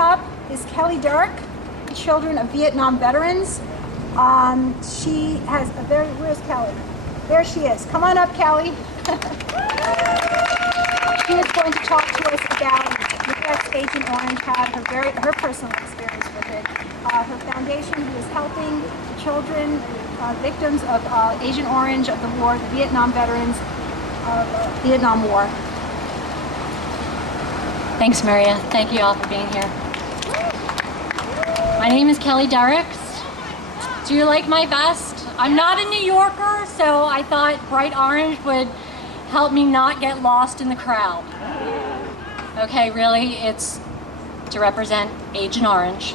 up is Kelly Derrick, children of Vietnam veterans. She has a very, where's Kelly? There she is. Come on up, Kelly. She is going to talk to us about the effects Agent Orange had, her personal experience with it. Her foundation who is helping the children, victims of Agent Orange, of the war, the Vietnam veterans of the Vietnam War. Thanks, Maria. Thank you all for being here. My name is Kelly Derricks. Do you like my vest? I'm not a New Yorker, so I thought bright orange would help me not get lost in the crowd. Okay, really, it's to represent Agent Orange.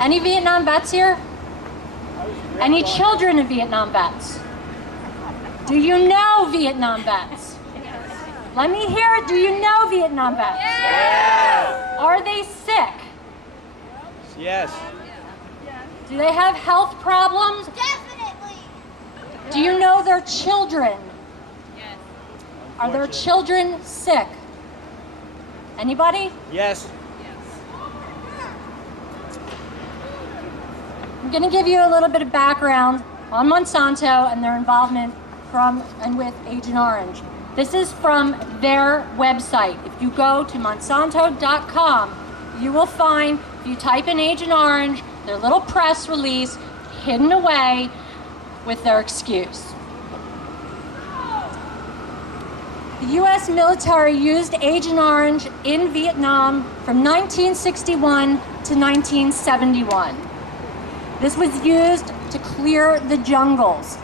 Any Vietnam vets here? Any children of Vietnam vets? Do you know Vietnam vets? Let me hear it. Do you know Vietnam vets? Yes. Are they sick? Yes. Do they have health problems? Definitely. Do you know their children? Yes. Are their children sick? Anybody? Yes. I'm going to give you a little bit of background on Monsanto and their involvement from and with Agent Orange. This is from their website. If you go to Monsanto.com, you will find, if you type in Agent Orange, their little press release hidden away with their excuse. The U.S. military used Agent Orange in Vietnam from 1961 to 1971. This was used to clear the jungles.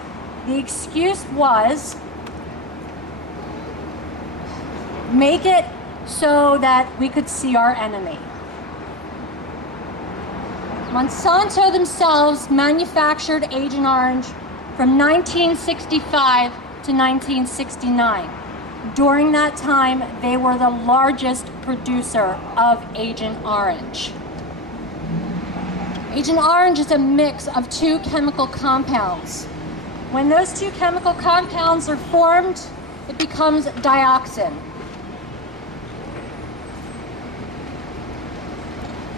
The excuse was, make it so that we could see our enemy. Monsanto themselves manufactured Agent Orange from 1965 to 1969. During that time, they were the largest producer of Agent Orange. Agent Orange is a mix of two chemical compounds. When those two chemical compounds are formed, it becomes dioxin.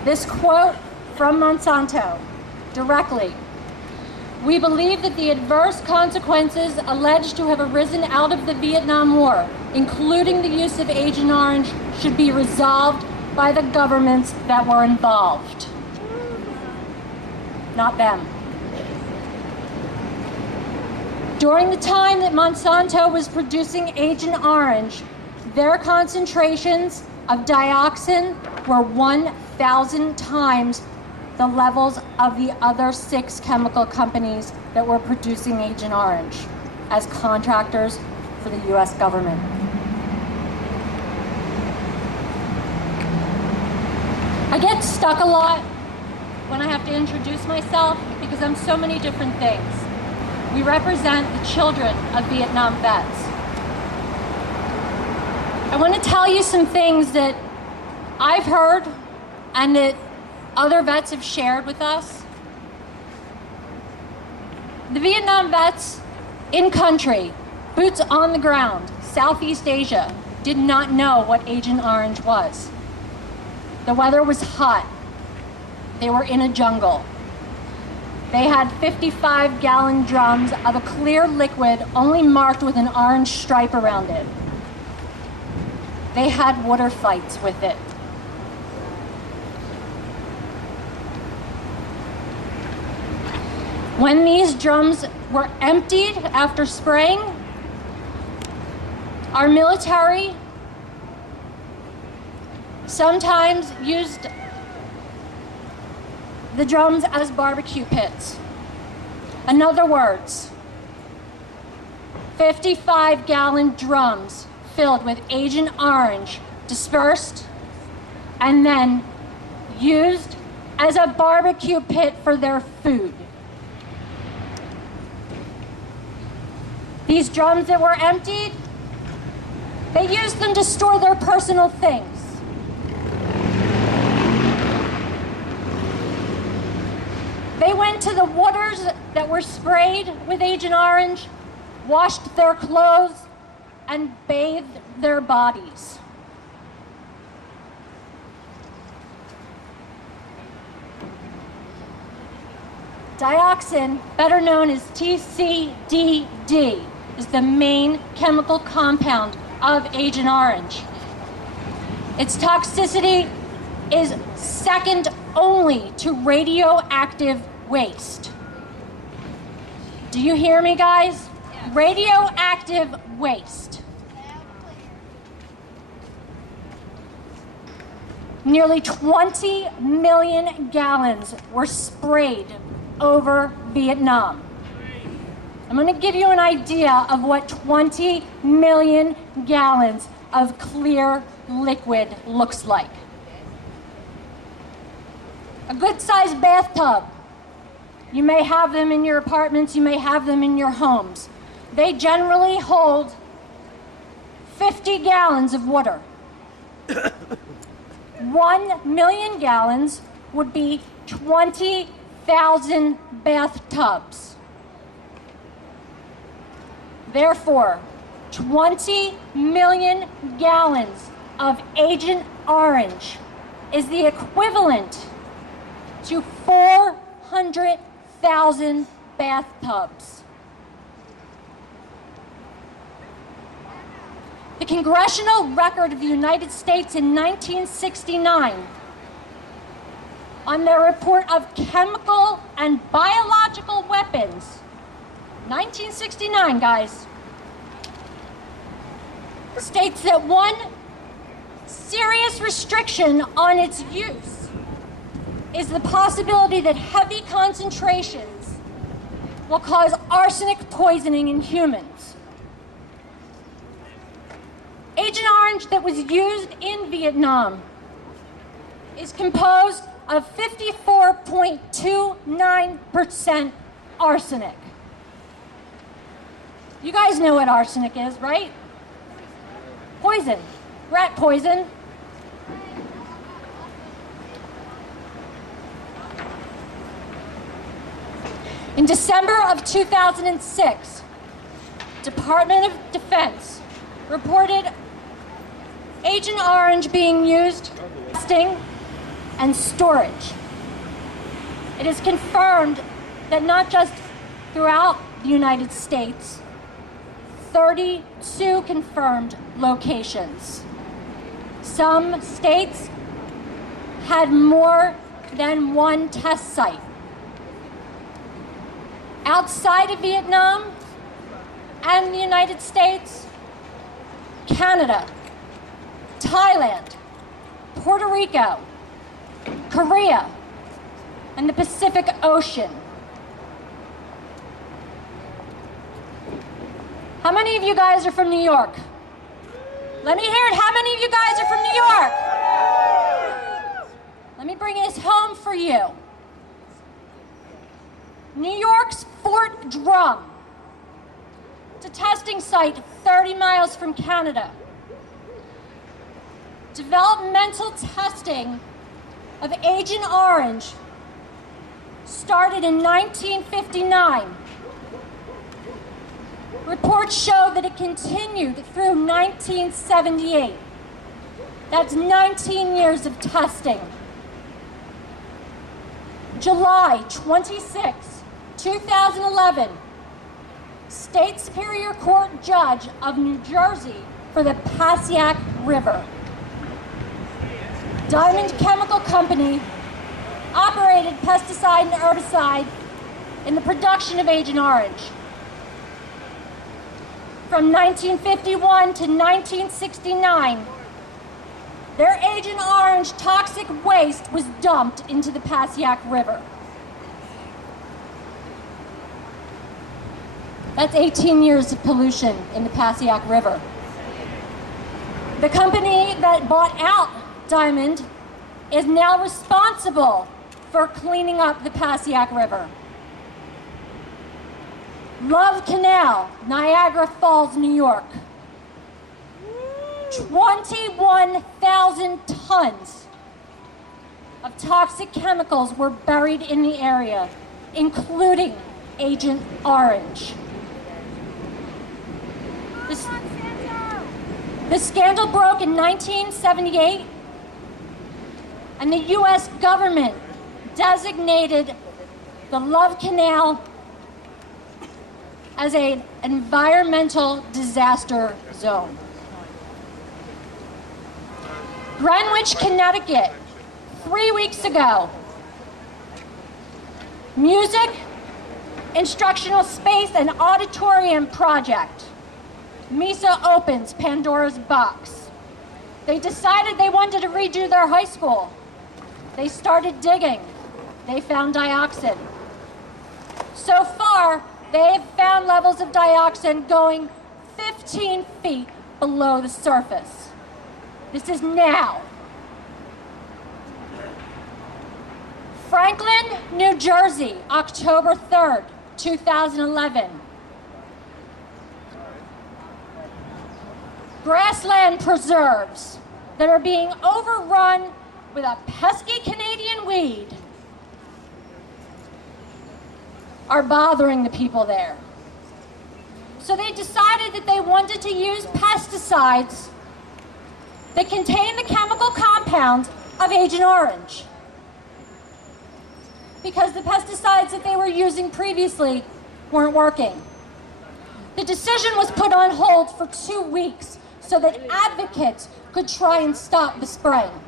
This quote from Monsanto, directly: "We believe that the adverse consequences alleged to have arisen out of the Vietnam War, including the use of Agent Orange, should be resolved by the governments that were involved." Not them. During the time that Monsanto was producing Agent Orange, their concentrations of dioxin were 1,000 times the levels of the other 6 chemical companies that were producing Agent Orange as contractors for the U.S. government. I get stuck a lot when I have to introduce myself because I'm so many different things. We represent the children of Vietnam vets. I want to tell you some things that I've heard and that other vets have shared with us. The Vietnam vets in country, boots on the ground, Southeast Asia, did not know what Agent Orange was. The weather was hot. They were in a jungle. They had 55-gallon drums of a clear liquid only marked with an orange stripe around it. They had water fights with it. When these drums were emptied after spraying, our military sometimes used the drums as barbecue pits. In other words, 55-gallon drums filled with Agent Orange dispersed and then used as a barbecue pit for their food. These drums that were emptied, they used them to store their personal things. They went to the waters that were sprayed with Agent Orange, washed their clothes, and bathed their bodies. Dioxin, better known as TCDD, is the main chemical compound of Agent Orange. Its toxicity is second only to radioactive waste. Do you hear me, guys? Yeah. Radioactive waste. Nearly 20 million gallons were sprayed over Vietnam. I'm going to give you an idea of what 20 million gallons of clear liquid looks like. A good-sized bathtub. You may have them in your apartments, you may have them in your homes. They generally hold 50 gallons of water. 1 million gallons would be 20,000 bathtubs. Therefore, 20 million gallons of Agent Orange is the equivalent to 400,000 bathtubs. The Congressional Record of the United States in 1969, on their report of chemical and biological weapons, 1969, guys, states that one serious restriction on its use is the possibility that heavy concentrations will cause arsenic poisoning in humans. Agent Orange that was used in Vietnam is composed of 54.29% arsenic. You guys know what arsenic is, right? Poison, rat poison. In December of 2006, Department of Defense reported Agent Orange being used for testing and storage. It is confirmed that not just throughout the United States, 32 confirmed locations. Some states had more than one test site. Outside of Vietnam and the United States, Canada, Thailand, Puerto Rico, Korea, and the Pacific Ocean. How many of you guys are from New York? Let me hear it. How many of you guys are from New York? Let me bring this home for you. New York's Fort Drum. It's a testing site 30 miles from Canada. Developmental testing of Agent Orange started in 1959. Reports show that it continued through 1978. That's 19 years of testing. July 26, 2011, State Superior Court Judge of New Jersey for the Passaic River. Diamond Chemical Company operated pesticide and herbicide in the production of Agent Orange. From 1951 to 1969, their Agent Orange toxic waste was dumped into the Passaic River. That's 18 years of pollution in the Passaic River. The company that bought out Diamond is now responsible for cleaning up the Passaic River. Love Canal, Niagara Falls, New York. 21,000 tons of toxic chemicals were buried in the area, including Agent Orange. The scandal broke in 1978, and the U.S. government designated the Love Canal as an environmental disaster zone. Greenwich, Connecticut, 3 weeks ago. Music, instructional space, and auditorium project. MISA opens Pandora's box. They decided they wanted to redo their high school. They started digging. They found dioxin. So far, they have found levels of dioxin going 15 feet below the surface. This is now. Franklin, New Jersey, October 3rd, 2011. Grassland preserves that are being overrun with a pesky Canadian weed are bothering the people there. So they decided that they wanted to use pesticides that contain the chemical compound of Agent Orange, because the pesticides that they were using previously weren't working. The decision was put on hold for 2 weeks so that advocates could try and stop the spraying.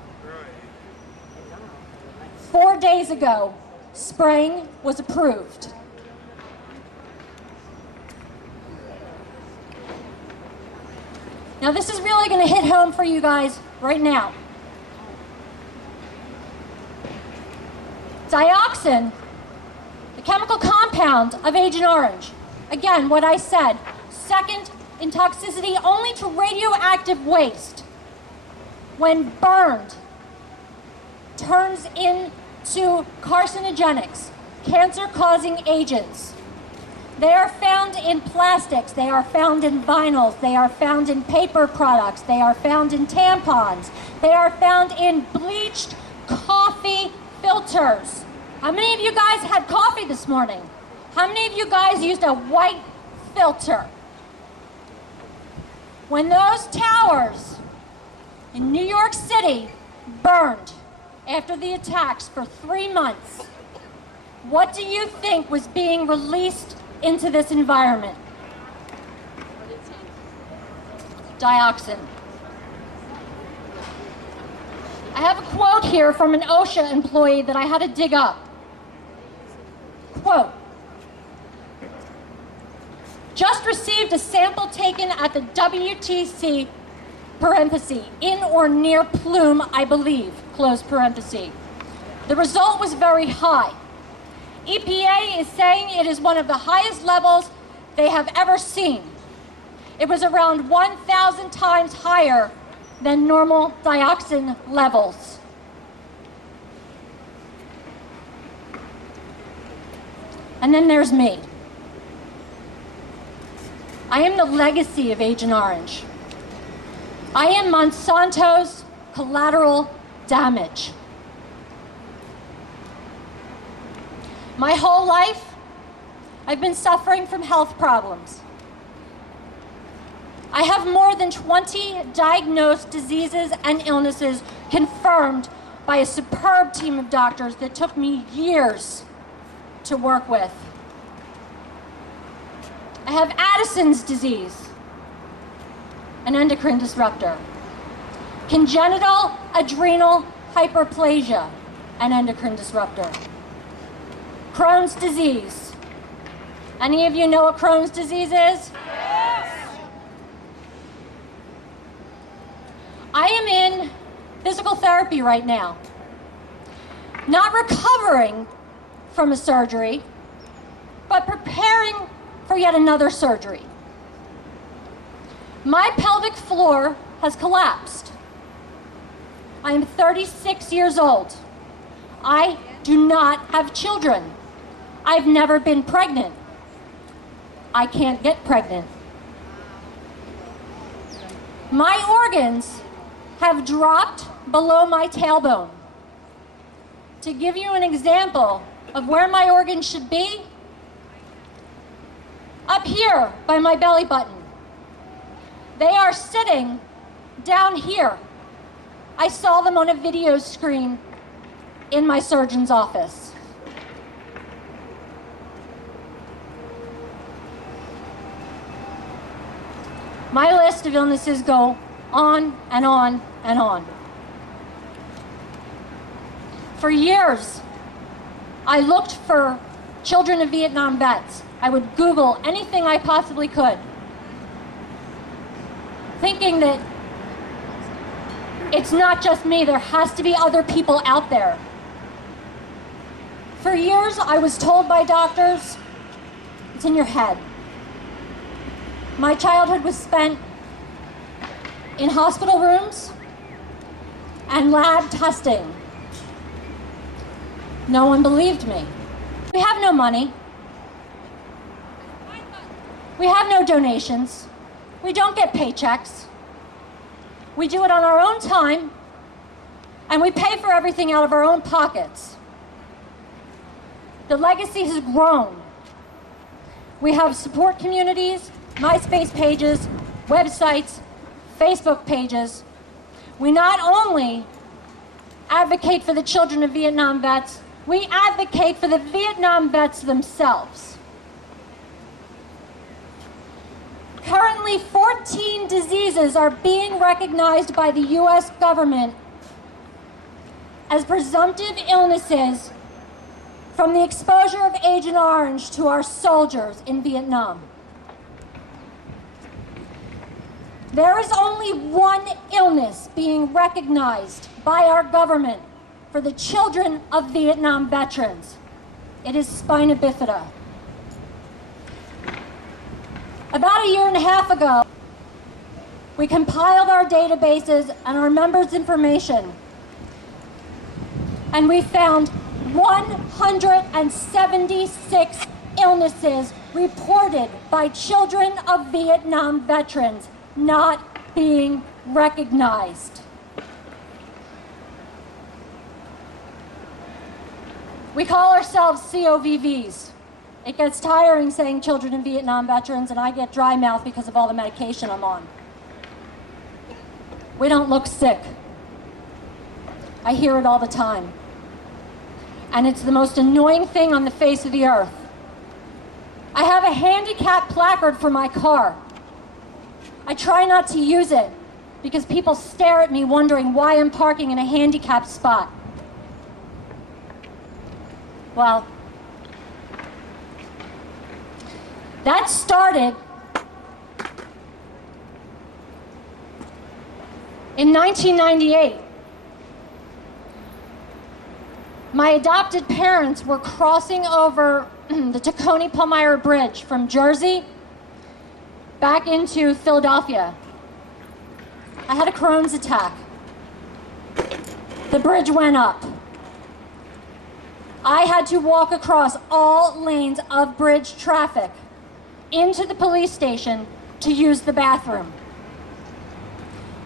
4 days ago, spraying was approved. Now this is really going to hit home for you guys right now. Dioxin, the chemical compound of Agent Orange, again, what I said, second in toxicity only to radioactive waste. When burned, turns into carcinogenics, cancer-causing agents. They are found in plastics, they are found in vinyls, they are found in paper products, they are found in tampons, they are found in bleached coffee filters. How many of you guys had coffee this morning? How many of you guys used a white filter? When those towers in New York City burned after the attacks for 3 months, what do you think was being released into this environment? Dioxin. I have a quote here from an OSHA employee that I had to dig up. Quote, just received a sample taken at the WTC, parenthesis, in or near Plume, I believe, close parenthesis. The result was very high. EPA is saying it is one of the highest levels they have ever seen. It was around 1,000 times higher than normal dioxin levels. And then there's me. I am the legacy of Agent Orange. I am Monsanto's collateral damage. My whole life, I've been suffering from health problems. I have more than 20 diagnosed diseases and illnesses confirmed by a superb team of doctors that took me years to work with. I have Addison's disease, an endocrine disruptor. Congenital adrenal hyperplaysia, an endocrine disruptor. Crohn's disease. Any of you know what Crohn's disease is? Yes. I am in physical therapy right now. Not recovering from a surgery, but preparing for yet another surgery. My pelvic floor has collapsed. I am 36 years old. I do not have children. I've never been pregnant. I can't get pregnant. My organs have dropped below my tailbone. To give you an example of where my organs should be, up here by my belly button. They are sitting down here. I saw them on a video screen in my surgeon's office. My list of illnesses go on and on and on. For years, I looked for children of Vietnam vets. I would Google anything I possibly could, thinking that it's not just me, there has to be other people out there. For years, I was told by doctors, it's in your head. My childhood was spent in hospital rooms and lab testing. No one believed me. We have no money. We have no donations. We don't get paychecks. We do it on our own time, and we pay for everything out of our own pockets. The legacy has grown. We have support communities, MySpace pages, websites, Facebook pages. We not only advocate for the children of Vietnam vets, we advocate for the Vietnam vets themselves. Currently, 14 diseases are being recognized by the U.S. government as presumptive illnesses from the exposure of Agent Orange to our soldiers in Vietnam. There is only one illness being recognized by our government for the children of Vietnam veterans. It is spina bifida. About a year and a half ago, we compiled our databases and our members' information, and we found 176 illnesses reported by children of Vietnam veterans not being recognized. We call ourselves COVVHs. It gets tiring saying children of Vietnam veterans, and I get dry mouth because of all the medication I'm on. We don't look sick. I hear it all the time. And it's the most annoying thing on the face of the earth. I have a handicap placard for my car. I try not to use it because people stare at me wondering why I'm parking in a handicapped spot. Well, that started in 1998. My adopted parents were crossing over the Tacony-Palmyra Bridge from Jersey back into Philadelphia. I had a Crohn's attack. The bridge went up. I had to walk across all lanes of bridge traffic into the police station to use the bathroom.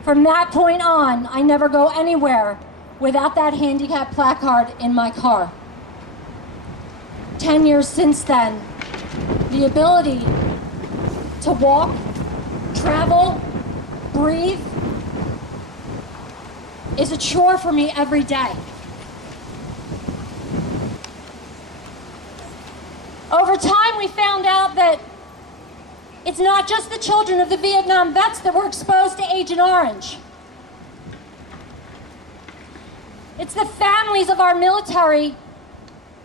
From that point on, I never go anywhere without that handicap placard in my car. 10 years since then, the ability to walk, travel, breathe is a chore for me every day. Over time, we found out that it's not just the children of the Vietnam vets that were exposed to Agent Orange. It's the families of our military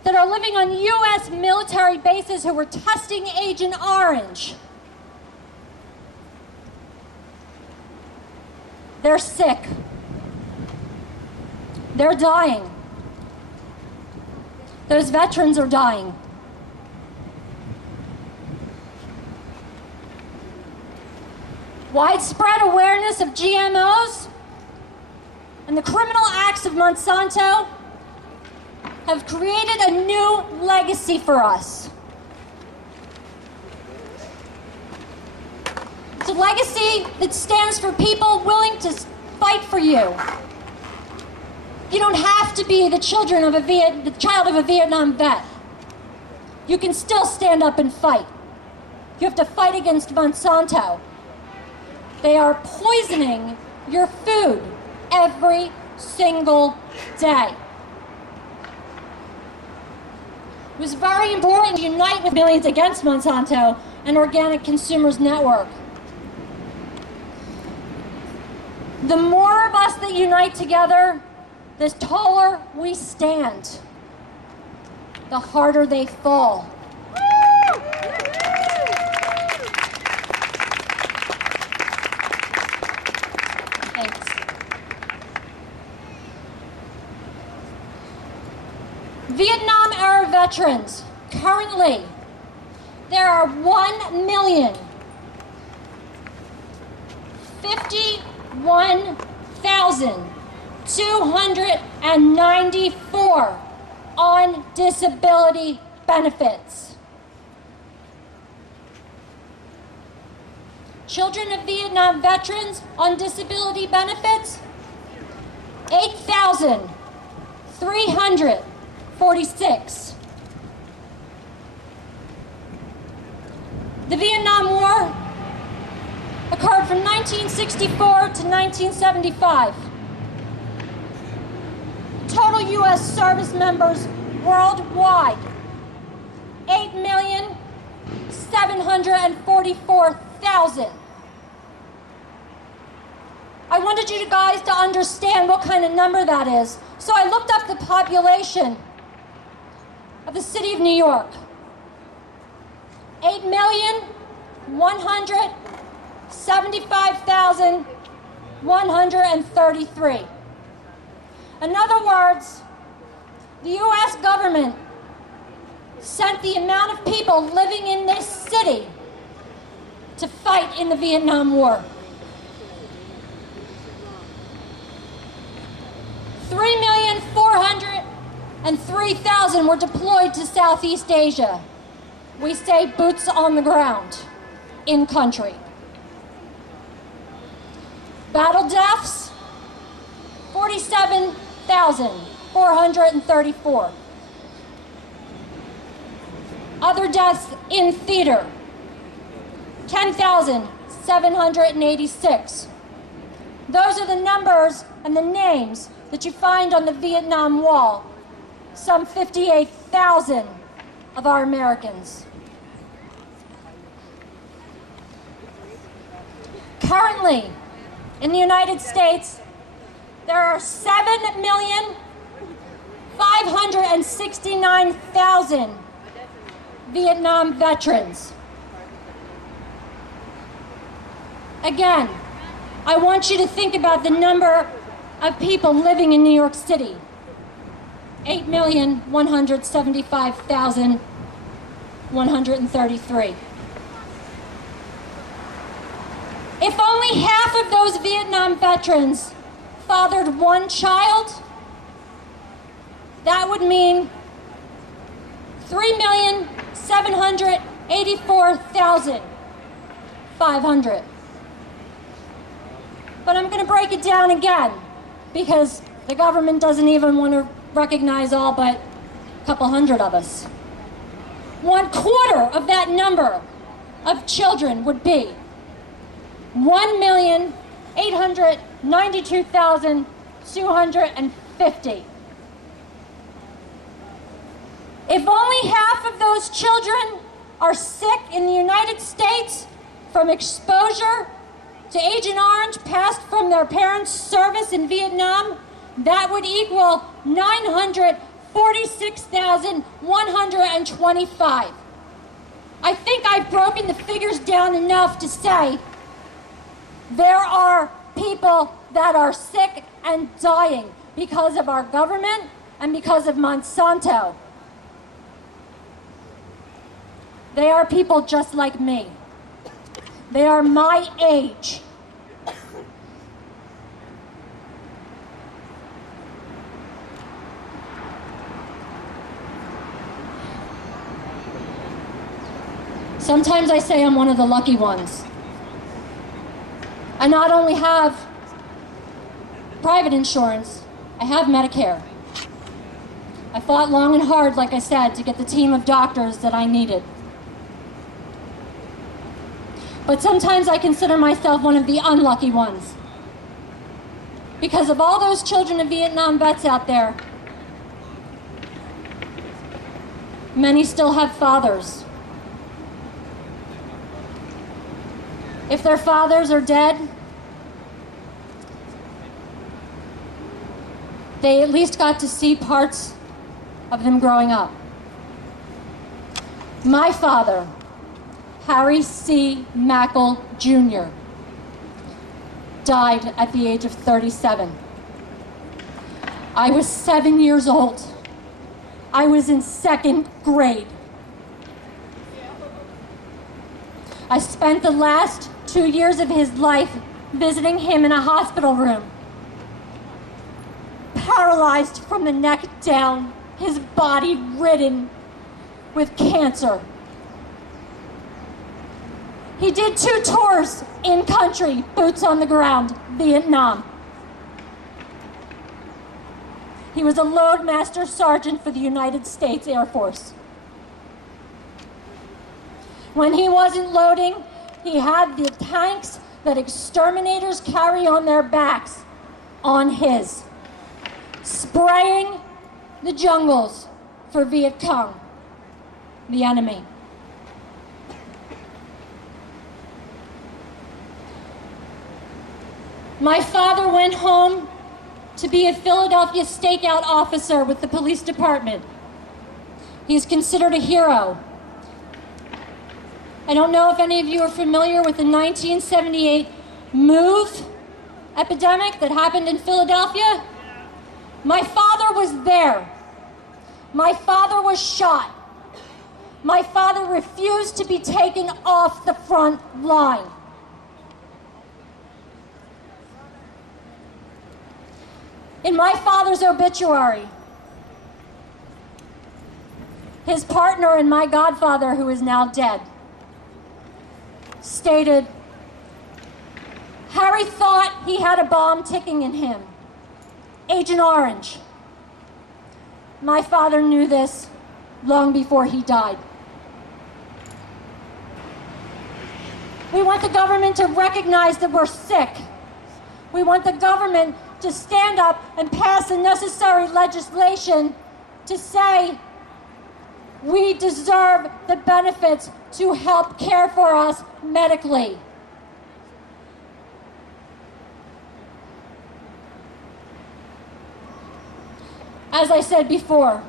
that are living on U.S. military bases who were testing Agent Orange. They're sick. They're dying. Those veterans are dying. Widespread awareness of GMOs and the criminal acts of Monsanto have created a new legacy for us. It's a legacy that stands for people willing to fight for you. You don't have to be the child of a Vietnam vet. You can still stand up and fight. You have to fight against Monsanto. They are poisoning your food every single day. It was very important to unite with Millions Against Monsanto and Organic Consumers Network. The more of us that unite together, the taller we stand, the harder they fall. Thanks. Vietnam era veterans, currently, there are 1,051,294 on disability benefits. Children of Vietnam veterans on disability benefits, 8,346. The Vietnam War occurred from 1964 to 1975. Total U.S. service members worldwide, 8,744,000. I wanted you guys to understand what kind of number that is. So I looked up the population of the city of New York. 8,175,133. In other words, the U.S. government sent the amount of people living in this city to fight in the Vietnam War. 3,403,000 were deployed to Southeast Asia. We say boots on the ground, in country. Battle deaths, 47,434. Other deaths in theater, 10,786. Those are the numbers and the names that you find on the Vietnam Wall. Some 58,000 of our Americans. Currently, in the United States, there are 7,569,000 Vietnam veterans. Again, I want you to think about the number of people living in New York City. 8,175,133. If only half of those Vietnam veterans fathered one child, that would mean 3,784,500. But I'm going to break it down again because the government doesn't even want to recognize all but a couple hundred of us. 1/4 of that number of children would be 1,892,250. If only half of those children are sick in the United States from exposure to Agent Orange passed from their parents' service in Vietnam, that would equal 946,125. I think I've broken the figures down enough to say there are people that are sick and dying because of our government and because of Monsanto. They are people just like me. They are my age. Sometimes I say I'm one of the lucky ones. I not only have private insurance, I have Medicare. I fought long and hard, like I said, to get the team of doctors that I needed. But sometimes I consider myself one of the unlucky ones. Because of all those children of Vietnam vets out there, many still have fathers. If their fathers are dead, they at least got to see parts of them growing up. My father, Harry C. Mackle Jr., died at the age of 37. I was 7 years old. I was in 2nd grade. I spent the last 2 years of his life visiting him in a hospital room, paralyzed from the neck down, his body ridden with cancer. He did 2 tours in country, boots on the ground, Vietnam. He was a loadmaster sergeant for the United States Air Force. When he wasn't loading, he had the tanks that exterminators carry on their backs on his, spraying the jungles for Viet Cong, the enemy. My father went home to be a Philadelphia stakeout officer with the police department. He's considered a hero. I don't know if any of you are familiar with the 1978 MOVE epidemic that happened in Philadelphia. My father was there. My father was shot. My father refused to be taken off the front line. In my father's obituary, his partner and my godfather, who is now dead, stated, Harry thought he had a bomb ticking in him, Agent Orange. My father knew this long before he died. We want the government to recognize that we're sick. We want the government to stand up and pass the necessary legislation to say we deserve the benefits to help care for us medically. As I said before,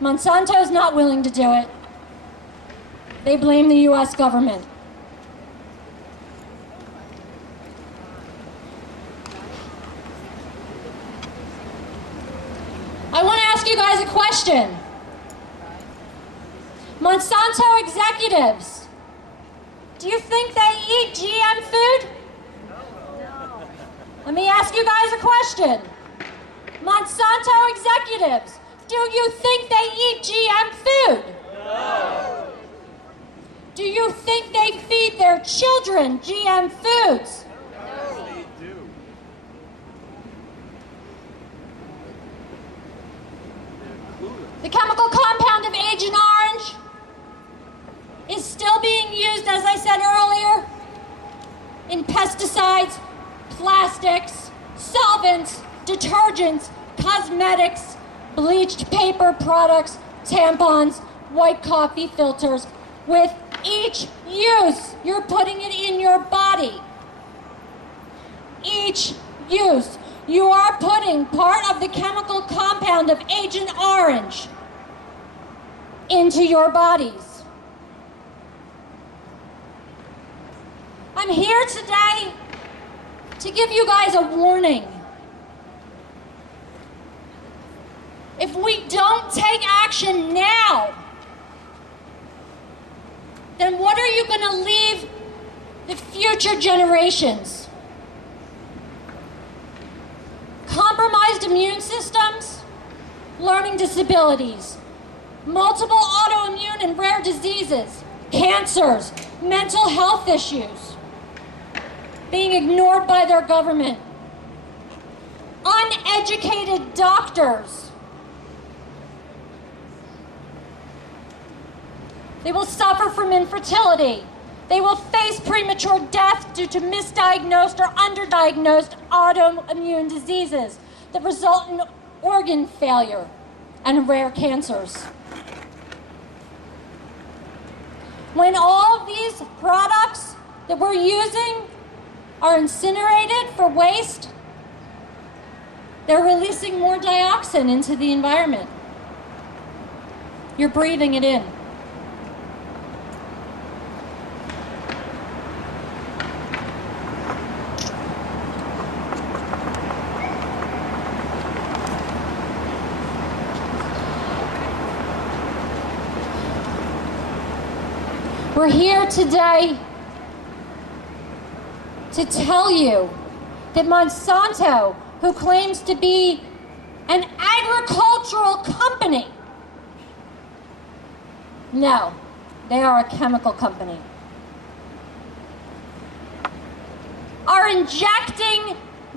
Monsanto is not willing to do it. They blame the US government. I want to ask you guys a question. Monsanto executives, do you think they eat GM food? No. Let me ask you guys a question. Monsanto executives, do you think they eat GM food? No. Do you think they feed their children GM foods? No, they do. The chemical compound of Agent Orange is still being used, as I said earlier, in pesticides, plastics, solvents, detergents, cosmetics, bleached paper products, tampons, white coffee filters. With each use, you're putting it in your body. Each use, you are putting part of the chemical compound of Agent Orange into your bodies. I'm here today to give you guys a warning. If we don't take action now, then what are you going to leave the future generations? Compromised immune systems, learning disabilities, multiple autoimmune and rare diseases, cancers, mental health issues, being ignored by their government, uneducated doctors. They will suffer from infertility. They will face premature death due to misdiagnosed or underdiagnosed autoimmune diseases that result in organ failure and rare cancers. When all of these products that we're using are incinerated for waste, They're releasing more dioxin into the environment. You're breathing it in. We're here today to tell you that Monsanto, who claims to be an agricultural company, no, they are a chemical company, are injecting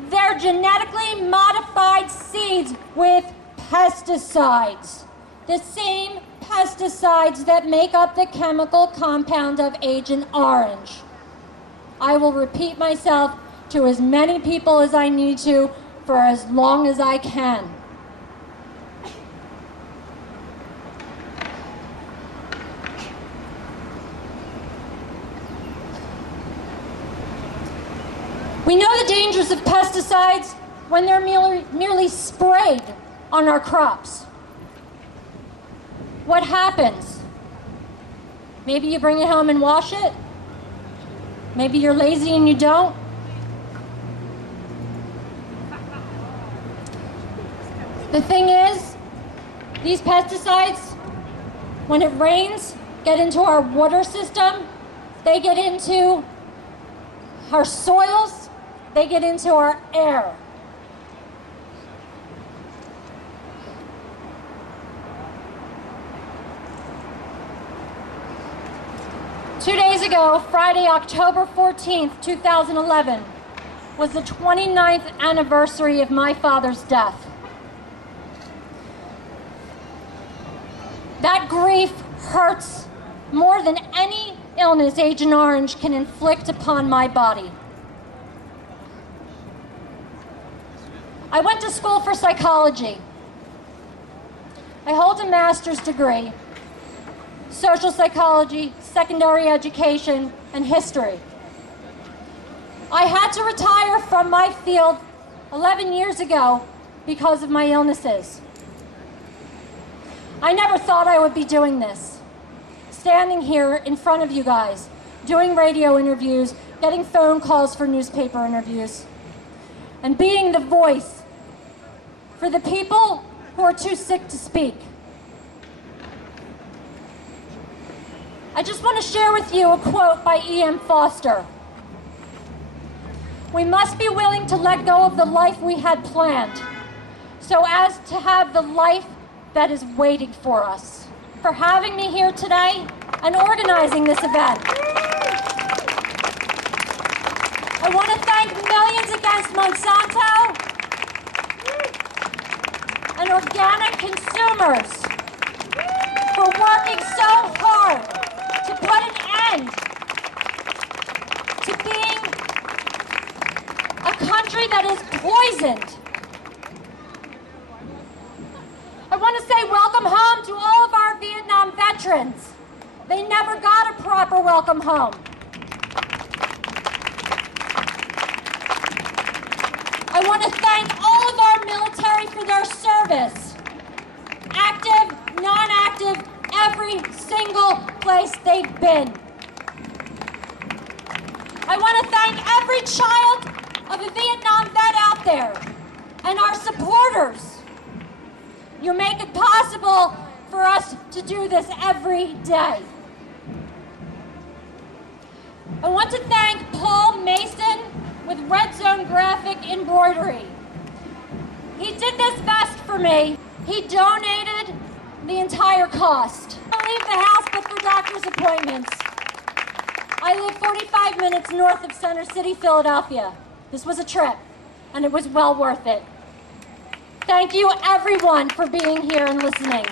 their genetically modified seeds with pesticides. The same pesticides that make up the chemical compound of Agent Orange. I will repeat myself to as many people as I need to for as long as I can. We know the dangers of pesticides when they're merely sprayed on our crops. What happens? Maybe you bring it home and wash it. Maybe you're lazy and you don't. The thing is, these pesticides, when it rains, get into our water system, they get into our soils, they get into our air. Two days ago, Friday, October 14th, 2011, was the 29th anniversary of my father's death. That grief hurts more than any illness Agent Orange can inflict upon my body. I went to school for psychology. I hold a master's degree, social psychology, secondary education, and history. I had to retire from my field 11 years ago because of my illnesses. I never thought I would be doing this, standing here in front of you guys, doing radio interviews, getting phone calls for newspaper interviews, and being the voice for the people who are too sick to speak. I just want to share with you a quote by E.M. Foster. We must be willing to let go of the life we had planned, so as to have the life that is waiting for us. For having me here today and organizing this event. I want to thank Millions Against Monsanto and organic consumers for working so hard to put an end to being a country that is poisoned. I want to say welcome home to all of our Vietnam veterans. They never got a proper welcome home. I want to thank all of our military for their service. Active, non-active, every single place they've been. I want to thank every child of a Vietnam vet out there and our supporters. You make it possible for us to do this every day. I want to thank Paul Mason with Red Zone Graphic Embroidery. He did this vest for me. He donated the entire cost. I don't leave the house but for doctor's appointments. I live 45 minutes north of Center City, Philadelphia. This was a trip, and it was well worth it. Thank you, everyone, for being here and listening.